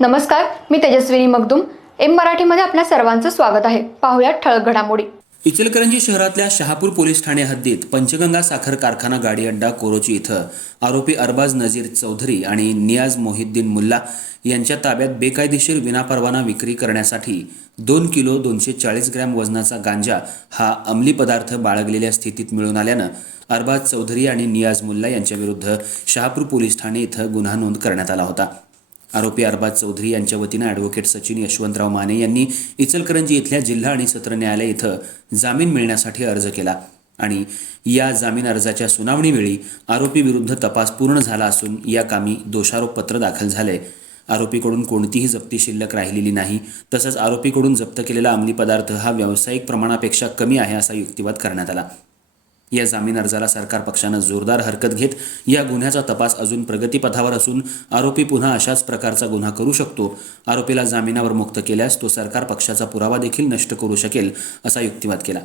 नमस्कार मी तेजस्विनी मगदुम. एम मराठीमध्ये आपल्या सर्वांचं स्वागत आहे. पाहुयात ठळक घडामोडी. इचलकरंजी शहरातल्या शहापूर पोलीस ठाणे हद्दीत पंचगंगा साखर कारखाना गाडी अड्डा कोरोची इथं आरोपी अरबाज नजीर चौधरी आणि नियाज मोहिद्दीन मुल्ला यांच्या ताब्यात बेकायदेशीर विनापरवाना विक्री करण्यासाठी दोन किलो दोनशे चाळीस ग्रॅम वजनाचा गांजा हा अंमली पदार्थ बाळगलेल्या स्थितीत मिळून आल्यानं अरबाज चौधरी आणि नियाज मुल्ला यांच्याविरुद्ध शहापूर पोलीस ठाणे इथं गुन्हा नोंद करण्यात आला होता. आरोपी अरबाज चौधरी यांच्या वतीनं ॲडव्होकेट सचिन यशवंतराव माने यांनी इचलकरंजी इथल्या जिल्हा आणि सत्र न्यायालय इथं जामीन मिळण्यासाठी अर्ज केला. आणि या जामीन अर्जाच्या सुनावणीवेळी आरोपीविरुद्ध तपास पूर्ण झाला असून या कामी दोषारोपपत्र दाखल झाले आरोपीकडून कोणतीही जप्ती शिल्लक राहिलेली नाही. तसंच आरोपीकडून जप्त केलेला अंमली पदार्थ हा व्यावसायिक प्रमाणापेक्षा कमी आहे असा युक्तिवाद करण्यात आला. या जामीन अर्जाला सरकार पक्षानं जोरदार हरकत घेत या गुन्ह्याचा तपास अजून प्रगतीपथावर असून आरोपी पुन्हा अशाच प्रकारचा गुन्हा करू शकतो. आरोपीला जामिनावर मुक्त केल्यास तो सरकार पक्षाचा पुरावा देखील नष्ट करू शकेल असा युक्तिवाद केला.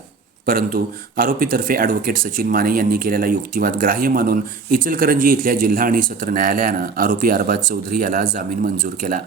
परंतु आरोपीतर्फे ॲडव्होकेट सचिन माने यांनी केलेला युक्तिवाद ग्राह्य मानून इचलकरंजी इथल्या जिल्हा आणि सत्र न्यायालयानं आरोपी अरबाज चौधरी याला जामीन मंजूर केला.